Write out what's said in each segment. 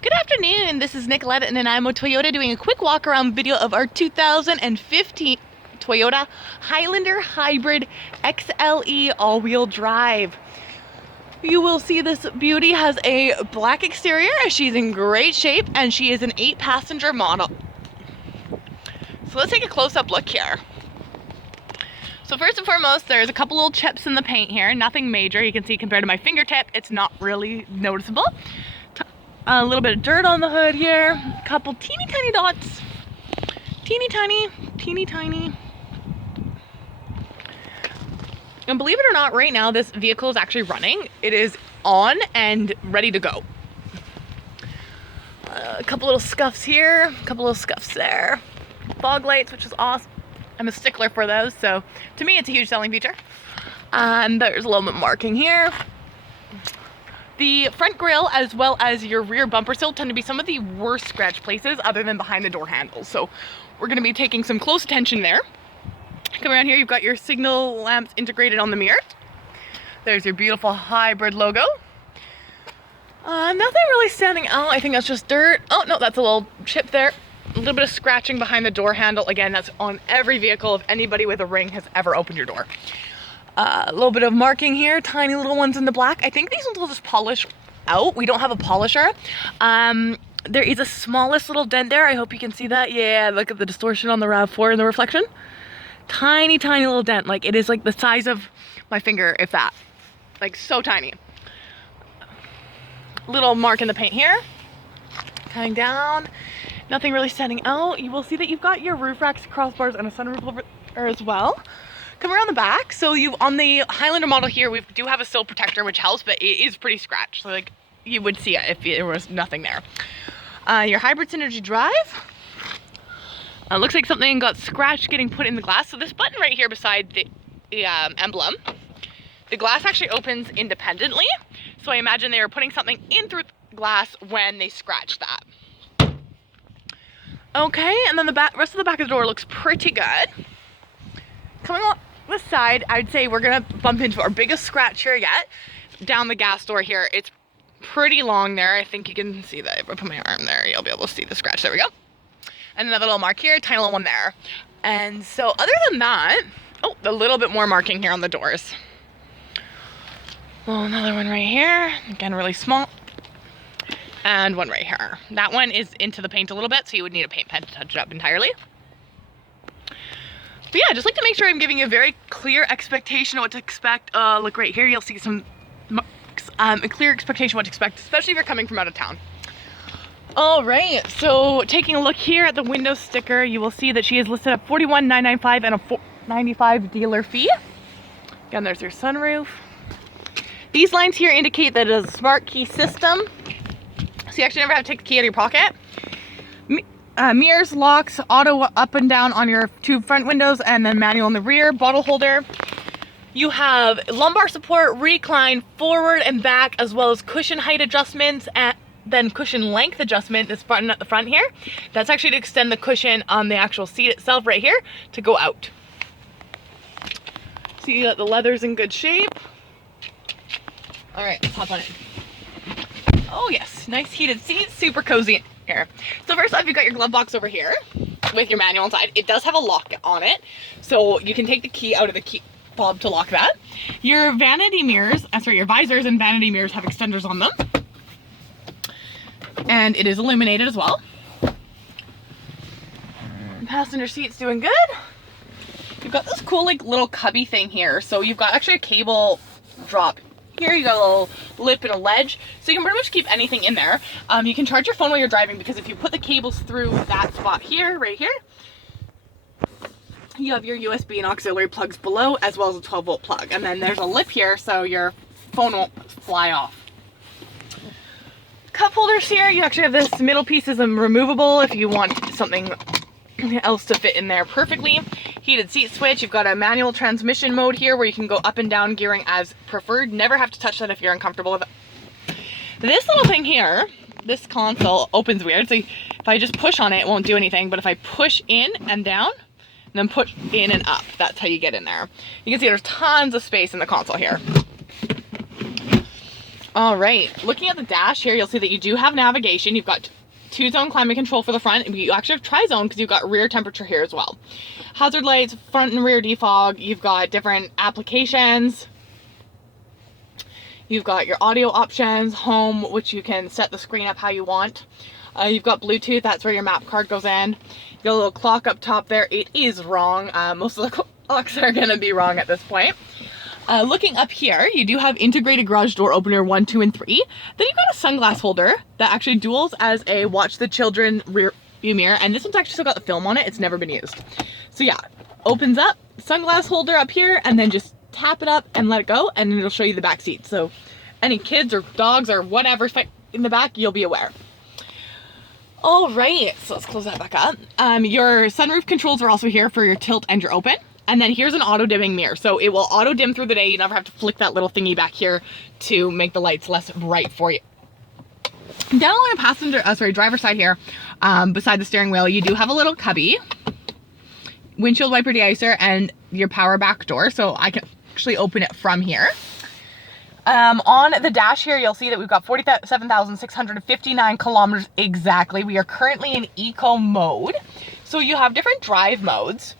Good afternoon, this is Nicolette and I'm a Toyota doing a quick walk around video of our 2015 Toyota Highlander Hybrid XLE all-wheel drive. You will see this beauty has a black exterior, she's in great shape, and she is an 8-passenger model. So let's take a close-up look here. So first and foremost, there's a couple little chips in the paint here, nothing major. You can see compared to my fingertip, it's not really noticeable. A little bit of dirt on the hood here, a couple teeny tiny dots, teeny tiny. And believe it or not, right now this vehicle is actually running. It is on and ready to go. A couple little scuffs here, a couple little scuffs there. Fog lights, which is awesome. I'm a stickler for those, so to me it's a huge selling feature. And there's a little bit of marking here. The front grille as well as your rear bumper sill tend to be some of the worst scratch places other than behind the door handles. So we're going to be taking some close attention there. Come around here, you've got your signal lamps integrated on the mirror. There's your beautiful hybrid logo. Nothing really standing out. I think that's just dirt. Oh no, that's a little chip there. A little bit of scratching behind the door handle. Again, that's on every vehicle if anybody with a ring has ever opened your door. A little bit of marking here, tiny little ones in the black. I think these ones will just polish out. We don't have a polisher. There is a smallest little dent there. I hope you can see that. Yeah, look at the distortion on the RAV4 in the reflection. Tiny little dent. Like it is like the size of my finger, if that. Like so tiny. Little mark in the paint here. Coming down. Nothing really standing out. You will see that you've got your roof racks, crossbars, and a sunroof over there as well. Come around the back. So you on the Highlander model here, we do have a sill protector, which helps, but it is pretty scratched. So like you would see it if there was nothing there. Your hybrid synergy drive. Looks like something got scratched getting put in the glass. So this button right here beside the emblem, the glass actually opens independently. So I imagine they were putting something in through the glass when they scratched that. Okay, and then the rest of the back of the door looks pretty good. Coming on this side, I'd say we're gonna bump into our biggest scratch here yet. Down the gas door here, it's pretty long there. I think you can see that. If I put my arm there, you'll be able to see the scratch. There we go. And another little mark here, tiny little one there. And so other than that, oh, a little bit more marking here on the doors. Well, another one right here, again, really small. And one right here. That one is into the paint a little bit, so you would need a paint pen to touch it up entirely. But yeah, just like to make sure I'm giving you a very clear expectation of what to expect. Look right here, you'll see some a clear expectation of what to expect, especially if you're coming from out of town. All right, so taking a look here at the window sticker, you will see that she is listed at $41,995 and a $495 dealer fee. Again, there's your sunroof. These lines here indicate that it is a smart key system. So you actually never have to take the key out of your pocket. Mirrors, locks, auto up and down on your two front windows, and then manual in the rear, bottle holder. You have lumbar support, recline, forward and back, as well as cushion height adjustments, and then cushion length adjustment, this button at the front here. That's actually to extend the cushion on the actual seat itself right here to go out. See that the leather's in good shape. All right, let's hop on in. Oh yes, nice heated seats, super cozy in here. So first off, you've got your glove box over here with your manual inside. It does have a lock on it, so you can take the key out of the key fob to lock that. Your vanity mirrors, your visors and vanity mirrors have extenders on them. And it is illuminated as well. Passenger seat's doing good. You've got this cool like little cubby thing here. So you've got actually a cable drop here. You got a little lip and a ledge, so you can pretty much keep anything in there. You can charge your phone while you're driving, because if you put the cables through that spot here, right here, you have your USB and auxiliary plugs below, as well as a 12-volt plug. And then there's a lip here, so your phone won't fly off. Cup holders here, you actually have this middle piece is removable if you want something else to fit in there perfectly. Heated seat switch, you've got a manual transmission mode here where you can go up and down gearing as preferred. Never have to touch that if you're uncomfortable with it. This little thing here, this console opens weird, so if I just push on it, it won't do anything, but if I push in and down, and then push in and up, that's how you get in there. You can see there's tons of space in the console here. All right, looking at the dash here, you'll see that you do have navigation. You've got 2-zone climate control for the front, and you actually have tri-zone because you've got rear temperature here as well. Hazard lights, front and rear defog. You've got different applications. You've got your audio options, home, which you can set the screen up how you want. You've got Bluetooth, that's where your map card goes in. You've got a little clock up top there. It is wrong. Most of the clocks are gonna be wrong at this point. Looking up here, you do have integrated garage door opener 1, 2, and 3. Then you've got a sunglass holder that actually duals as a watch the children rear view mirror, and this one's actually still got the film on it. It's never been used. So yeah, opens up, sunglass holder up here, and then just tap it up and let it go, and it'll show you the back seat. So any kids or dogs or whatever in the back, you'll be aware. All right, so let's close that back up. Your sunroof controls are also here for your tilt and your open. And then here's an auto dimming mirror. So it will auto dim through the day. You never have to flick that little thingy back here to make the lights less bright for you. Down along the driver side here, beside the steering wheel, you do have a little cubby, windshield wiper deicer, and your power back door. So I can actually open it from here. On the dash here, you'll see that we've got 47,659 kilometers exactly. We are currently in eco mode. So you have different drive modes,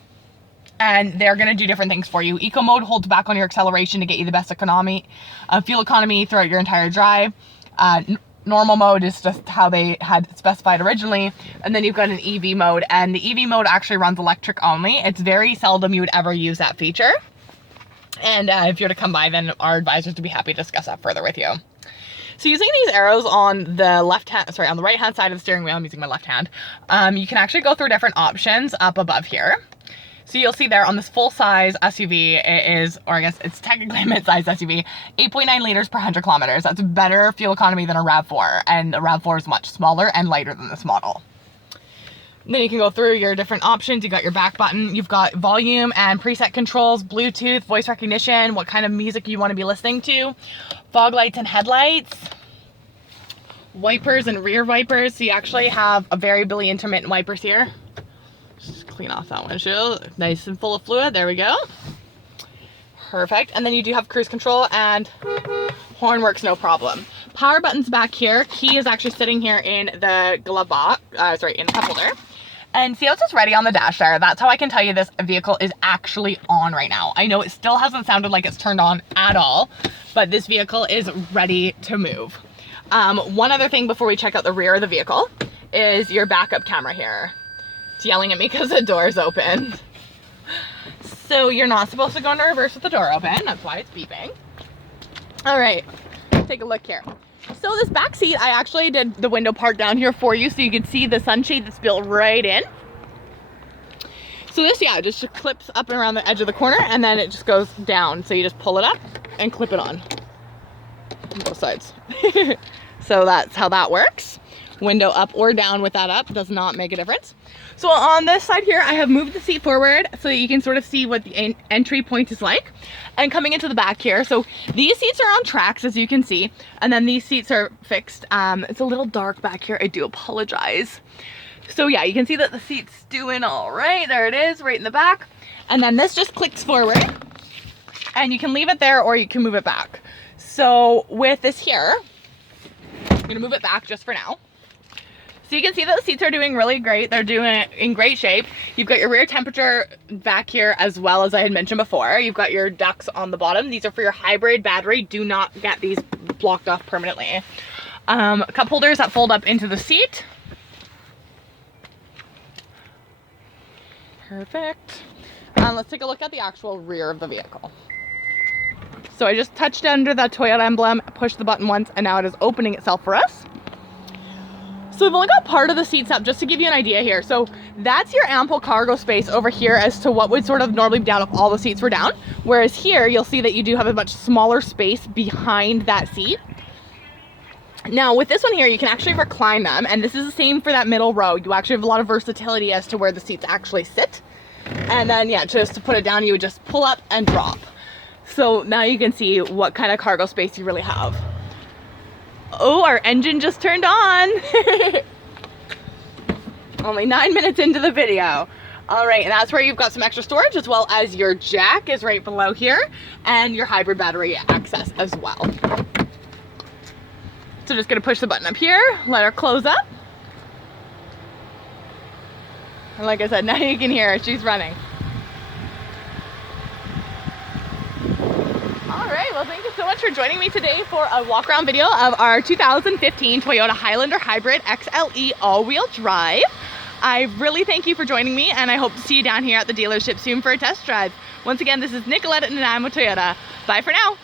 and they're going to do different things for you. Eco mode holds back on your acceleration to get you the best fuel economy throughout your entire drive. Normal mode is just how they had specified originally. And then you've got an EV mode, and the EV mode actually runs electric only. It's very seldom you would ever use that feature. And if you're to come by, then our advisors would be happy to discuss that further with you. So using these arrows on the on the right hand side of the steering wheel, I'm using my left hand, you can actually go through different options up above here. So you'll see there on this full-size SUV, it is, or I guess it's technically a mid-size SUV, 8.9 liters per 100 kilometers. That's better fuel economy than a RAV4, and the RAV4 is much smaller and lighter than this model. Then you can go through your different options. You got your back button, you've got volume and preset controls, Bluetooth, voice recognition, what kind of music you want to be listening to, fog lights and headlights, wipers and rear wipers. So you actually have a variably intermittent wipers here. Just clean off that windshield, nice and full of fluid. There we go. Perfect. And then you do have cruise control, and horn works no problem. Power buttons back here. Key is actually sitting here in the glove box, in the cup holder. And see how it says ready on the dash there? That's how I can tell you this vehicle is actually on right now. I know it still hasn't sounded like it's turned on at all, but this vehicle is ready to move. One other thing before we check out the rear of the vehicle is your backup camera here. It's yelling at me because the door is open. So you're not supposed to go into reverse with the door open. That's why it's beeping. All right, take a look here. So this back seat, I actually did the window part down here for you so you can see the sunshade that's built right in. So this, yeah, just clips up and around the edge of the corner, and then it just goes down. So you just pull it up and clip it on both sides. So that's how that works. Window up or down with that up does not make a difference. So on this side here, I have moved the seat forward so that you can sort of see what the entry point is like. And coming into the back here, so these seats are on tracks, as you can see, and then these seats are fixed. It's a little dark back here, I do apologize. So yeah, you can see that the seat's doing all right. There it is, right in the back. And then this just clicks forward, and you can leave it there or you can move it back. So with this here, I'm gonna move it back just for now. So you can see that the seats are doing really great. They're doing it in great shape. You've got your rear temperature back here, as well as I had mentioned before. You've got your ducts on the bottom. These are for your hybrid battery. Do not get these blocked off permanently. Cup holders that fold up into the seat. Perfect. Let's take a look at the actual rear of the vehicle. So I just touched under that Toyota emblem, pushed the button once, and now it is opening itself for us. So we've only got part of the seats up, just to give you an idea here. So that's your ample cargo space over here as to what would sort of normally be down if all the seats were down. Whereas here, you'll see that you do have a much smaller space behind that seat. Now with this one here, you can actually recline them, and this is the same for that middle row. You actually have a lot of versatility as to where the seats actually sit. And then yeah, just to put it down, you would just pull up and drop. So now you can see what kind of cargo space you really have. Oh, our engine just turned on. Only 9 minutes into the video. All right, and that's where you've got some extra storage, as well as your jack is right below here, and your hybrid battery access as well. So just gonna push the button up here, let her close up. And like I said, now you can hear her, she's running. Alright, well thank you so much for joining me today for a walk around video of our 2015 Toyota Highlander Hybrid XLE all-wheel drive. I really thank you for joining me, and I hope to see you down here at the dealership soon for a test drive. Once again, this is Nicolette at Nanaimo Toyota. Bye for now.